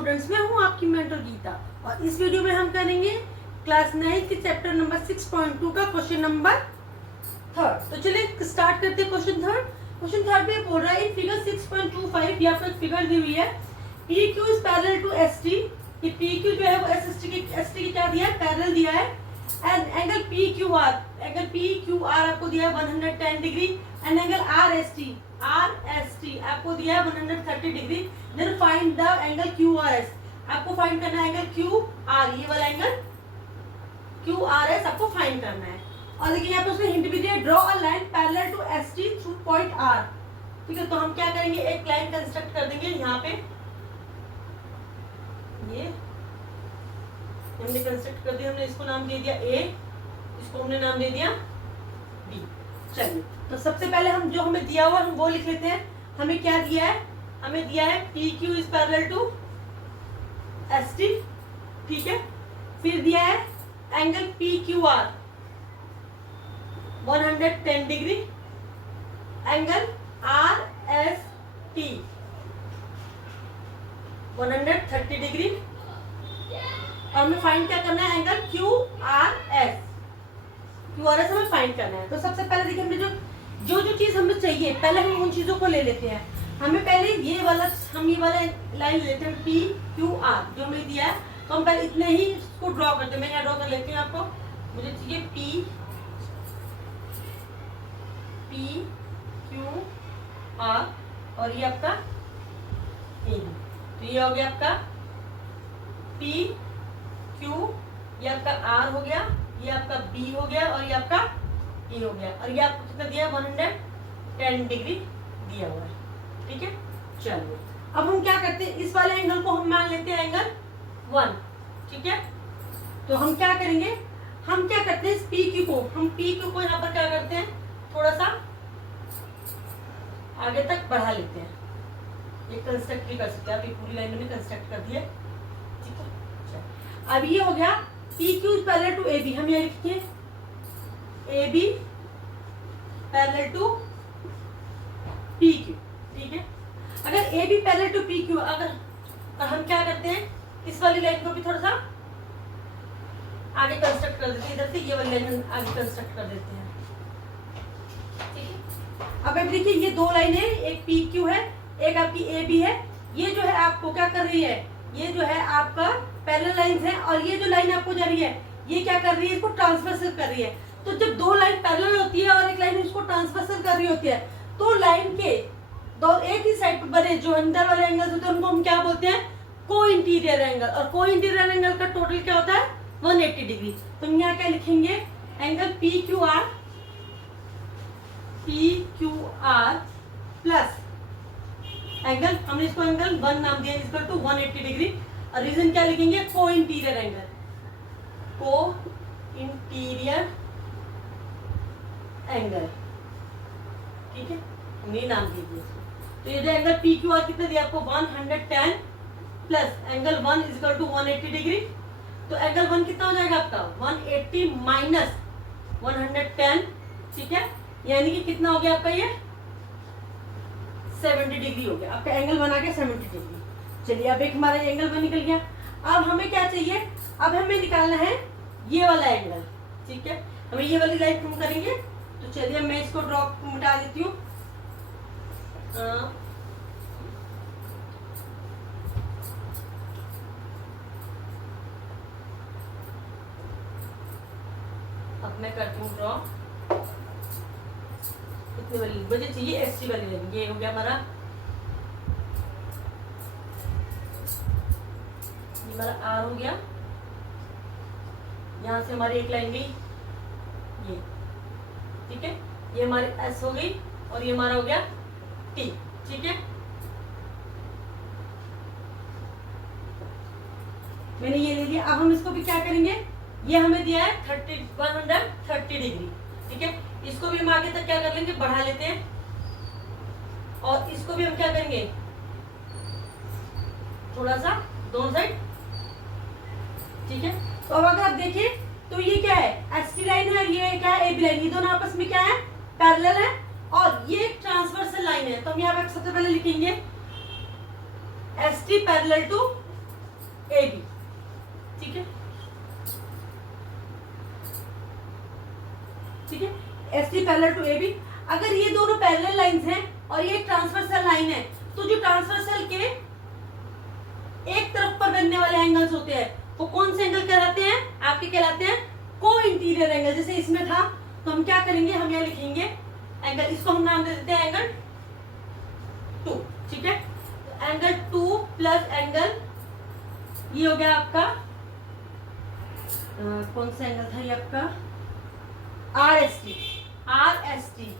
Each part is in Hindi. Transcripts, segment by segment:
स्टूडेंट्स, मैं हूँ आपकी मेंटर गीता और इस वीडियो में हम करेंगे क्लास 9 के चैप्टर नंबर 6.2 का क्वेश्चन नंबर 3। तो चलिए स्टार्ट करते हैं क्वेश्चन 3। क्वेश्चन 3 पे बोल रहा है इन फिगर 6.25 यहाँ पर फिगर दी हुई है P Q is parallel to S T. ये पी क्यू जो है वो एस टी की क्या दिया है, पैरेलल दिया है। And angle P Q R आपको दिया है 110 degree and angle R S T आपको दिया है 130 degree. Then find the angle Q R S, आपको फाइंड करना है एंगल क्यू आर, ये वाला एंगल क्यू आर एस आपको फाइंड करना है। और देखिए यहाँ पे उसने हिंट भी दिया, draw a line parallel to S T through point R. ठीक है, तो हम क्या करेंगे, एक लाइन कंस्ट्रक्ट कर देंगे यहाँ पे, ये हमने कंस्ट्रक्ट कर दिया, हमने इसको नाम दे दिया ए, इसको हमने नाम दे दिया बी। चलिए तो सबसे पहले हम जो हमें दिया हुआ हम वो लिख लेते हैं। हमें क्या दिया है, हमें दिया है P Q is parallel to S T. ठीक है, फिर दिया है angle P Q R 110 degree, angle R S T 130 degree, और हमें फाइंड क्या करना है, एंगल क्यू आर एस हमें फाइंड करना है। तो सबसे पहले देखिए हमने जो चीज हमें चाहिए पहले हम उन चीजों को ले लेते हैं। हमें पहले ये वाला लाइन लेते हैं पी क्यू आर जो हमें दिया है, तो हम पहले इतने ही इसको ड्रॉ करते हैं। मैं यहाँ ड्रॉ कर लेती हूँ, आपको मुझे चाहिए पी क्यू आर और ये आपका ए, तो ये हो गया आपका पी क्यू, ये आपका आर हो गया, ये आपका बी हो गया और ये आपका ए हो गया, और ये आपको कितना दिया है 110 डिग्री दिया हुआ है। ठीक है, चलिए अब हम क्या करते हैं, इस वाले एंगल को हम मान लेते हैं एंगल 1। ठीक है, तो हम क्या करेंगे, हम क्या करते हैं इस पी क्यू को, हम पी क्यू को यहाँ पर क्या करते हैं, थोड़ा सा आगे तक बढ़ा लेते हैं। ये कंस्ट्रक्ट भी कर सकते हैं आप, ये पूरी लाइन में कंस्ट्रक्ट कर दिए। ठीक है, अब ये हो गया P Q is parallel to A B, हम ये लिखिए A B parallel to P Q. ठीक है, अगर A B parallel to P Q, अगर हम क्या करते हैं, इस वाली लाइन को भी थोड़ा सा आगे कंस्ट्रक्ट कर देते हैं, इधर से ये वाली लाइन आगे कंस्ट्रक्ट कर देते हैं। ठीक है, अब देखिए ये दो लाइन है, एक पी क्यू है, एक आपकी ए बी है। ये जो है आपको क्या कर रही है, ये जो है आपका पैरेलल लाइंस है, और ये जो लाइन आपको जा रही है ये क्या कर रही है, इसको ट्रांसवर्सल कर रही है। तो जब दो लाइन पैरेलल होती है और एक लाइन इसको ट्रांसवर्सल कर रही होती है, तो लाइन के दो एक ही साइड पर बने जो अंदर वाले एंगल्स होते हैं उनको हम क्या बोलते हैं, को इंटीरियर एंगल। और को इंटीरियर एंगल का टोटल क्या होता है 180 डिग्री। तो हम यहाँ क्या लिखेंगे, angle P Q are plus angle, हमने इसको एंगल 1 नाम दिया, इक्वल टू 180 डिग्री। और रीजन क्या लिखेंगे, co-interior angle, co-interior angle. ठीक है, हमने नाम दे दिया इसको। तो ये जो एंगल पी क्यू आर कितना दिया आपको 110 plus angle 1 is equal to 180 degree. तो एंगल 1 कितना हो जाएगा आपका 180 माइनस 110। ठीक है, यानी कि कितना हो गया आपका ये 70 डिग्री हो गया, आपका एंगल बना के 70 डिग्री। चलिए अब एक हमारा एंगल 1 निकल गया। अब हमें क्या चाहिए, अब हमें निकालना है ये वाला एंगल। ठीक है, हमें ये वाली लाइन हम करेंगे। तो चलिए मैं इसको ड्रॉ मिटा देती हूँ। अब मैं करती हूँ ड्रॉ, कितने वाली मुझे चाहिए, एस टी वाली लाइन। ये हो गया हमारा, ये हमारा आर हो गया, यहाँ से हमारी एक लाइन गई ये। ठीक है, ये हमारी एस हो गई और ये हमारा हो गया टी। ठीक है, मैंने ये ले लिया। अब हम इसको भी क्या करेंगे, ये हमें दिया है 130 डिग्री। ठीक है, इसको भी हम आगे तक क्या कर लेंगे, बढ़ा लेते हैं, और इसको भी हम क्या करेंगे थोड़ा सा दोनों साइड। ठीक है, तो अब अगर आप देखिए तो ये क्या है, एस टी लाइन है, ये क्या है ए बी लाइन, ये दोनों आपस में क्या है पैरेलल है, और ये ट्रांसवर्सल लाइन है। तो हम यहाँ पे सबसे पहले लिखेंगे S T parallel to A B, ठीक है, ठीक है, S T parallel to A B. अगर ये दोनों पैरेलल लाइंस हैं और ये ट्रांसवर्सल लाइन है, तो जो ट्रांसवर्सल के एक तरफ पर बनने वाले एंगल्स होते हैं वो कौन से एंगल कहलाते हैं? आपके कहलाते हैं को इंटीरियर एंगल। जैसे इसमें था तो हम क्या करेंगे, हम यहाँ लिखेंगे एंगल, इसको हम नाम दे देते हैं एंगल 2, ठीक है। एंगल 2 प्लस एंगल, ये हो गया आपका कौन सा एंगल था ये आपका, R S T, R S T,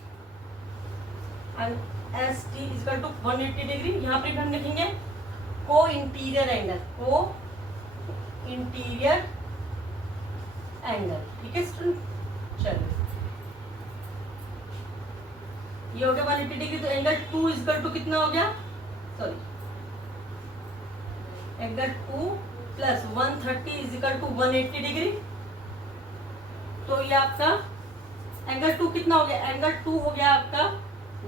S T equal to 180 degree. यहाँ पर हम लिखेंगे co-interior angle, co-interior angle, ठीक है स्टूडेंट। चलो ये हो गया 180 डिग्री, तो एंगल 2 इक्वल टू कितना हो गया, sorry, angle 2 plus 130 equal to 180 degree. तो ये आपका एंगल 2 कितना हो गया, एंगल 2 हो गया आपका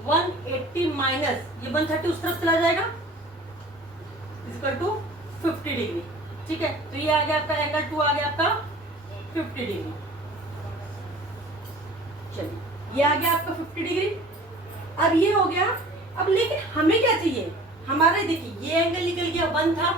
180 माइनस ये 130 उस तरफ चला जाएगा, इक्वल टू 50 डिग्री, ठीक है। तो ये आ गया आपका एंगल 2 आ गया आपका 50 डिग्री। चलिए ये आ गया आपका 50 डिग्री। अब ये हो गया, अब लेकिन हमें क्या चाहिए, हमारे देखिए ये एंगल निकल गया 1 था,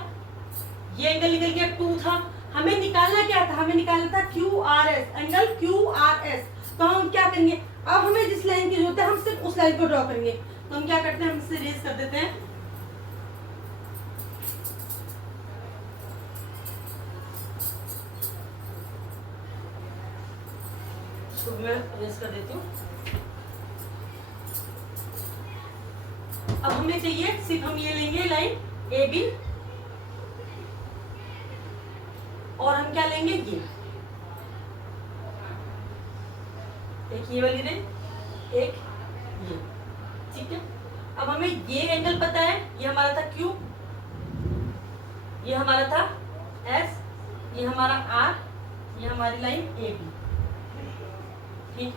ये एंगल निकल गया 2 था, हमें निकालना क्या था, हमें निकालना था Q R S, angle Q R S. तो हम क्या करेंगे, अब हमें जिस लाइन की जरूरत है हम सिर्फ उस लाइन को ड्रॉ करेंगे। तो हम क्या करते हैं, हम इसे रेज कर देते हैं, इसको मैं रेज कर देती हूँ। अब हमें चाहिए सिर्फ हम ये लेंगे लाइन ए बी, और हम क्या लेंगे, ये एक ये वाली रेंज, एक ये, ठीक है। अब हमें ये एंगल पता है, ये हमारा था Q, ये हमारा था S, ये हमारा R, ये हमारी लाइन AB, ठीक।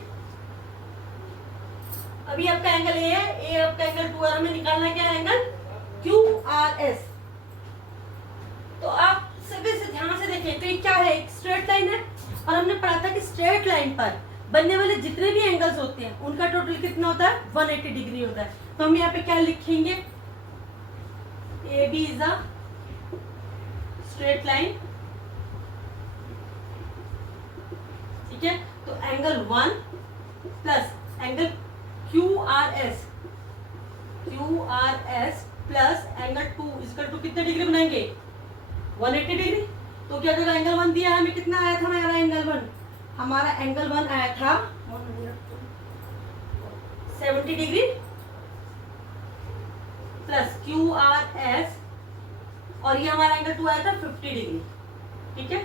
अभी आपका एंगल A है, A आपका एंगल 2 और हमें निकालना क्या है, एंगल QRS। तो आप सभी से ध्यान से देखें, तो ये क्या है, एक स्ट्रेट लाइन है, और हमने पढ़ा था कि स्ट्रेट लाइन पर बनने वाले जितने भी एंगल्स होते हैं उनका टोटल कितना होता है, 180 डिग्री होता है। तो हम यहाँ पे क्या लिखेंगे, A B is a straight line, ठीक है। तो angle 1 plus angle Q R S plus angle 2 equal to कितने डिग्री बनाएंगे, 180 डिग्री। तो क्या होगा, एंगल 1 दिया है हमें, कितना आया था हमारा एंगल 1, हमारा एंगल 1 आया था 70 degree plus Q R S, और ये हमारा एंगल 2 आया था 50 डिग्री, ठीक है,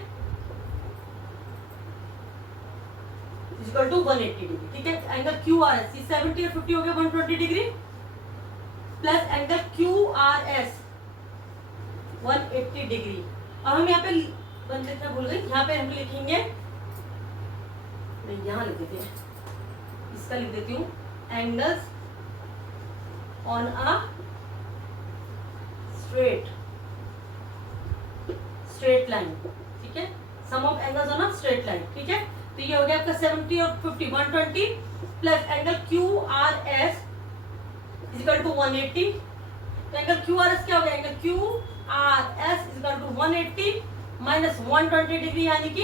इक्वल टू 180 डिग्री, ठीक है। एंगल क्यू आर एस 70 और 50 हो गया 120 degree, plus angle Q R S 180 degree. और हम यहाँ पे बन लिखना भूल गई, यहाँ पे हम लिखेंगे, नहीं यहाँ लिख देते हैं, इसका लिख देती हूँ, angles on a straight line, ठीक है, sum of angles on a straight line, ठीक है। तो ये हो गया आपका 70 और 50 120 plus angle Q R S equal to 180। तो एंगल क्यू आर एस क्या हो गया, angle Q R S equal to 180 minus 120 degree यानी कि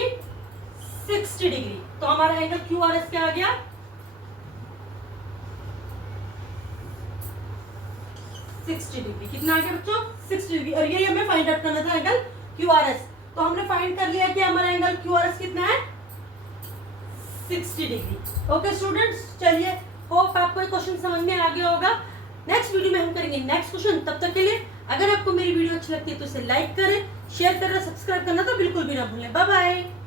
60 डिग्री। तो हमारा एंगल क्यू आर एस क्या आ गया, 60 डिग्री। कितना आ गया बच्चों, 60 डिग्री। और ये हमें फाइंड आउट करना था एंगल क्यू आर एस। तो हमने फाइंड कर लिया कि हमारा एंगल क्यू आर एस कितना है, 60 डिग्री। ओके स्टूडेंट्स, चलिए होप आपको ये क्वेश्चन समझ में आ गया होगा। नेक्स्ट वीडियो में हम करेंगे नेक्स्ट क्वेश्चन। तब तक के लिए अगर आपको मेरी वीडियो अच्छी लगती है तो इसे लाइक करें, शेयर करें, सब्सक्राइब करना तो बिल्कुल भी ना भूलें। Bye bye.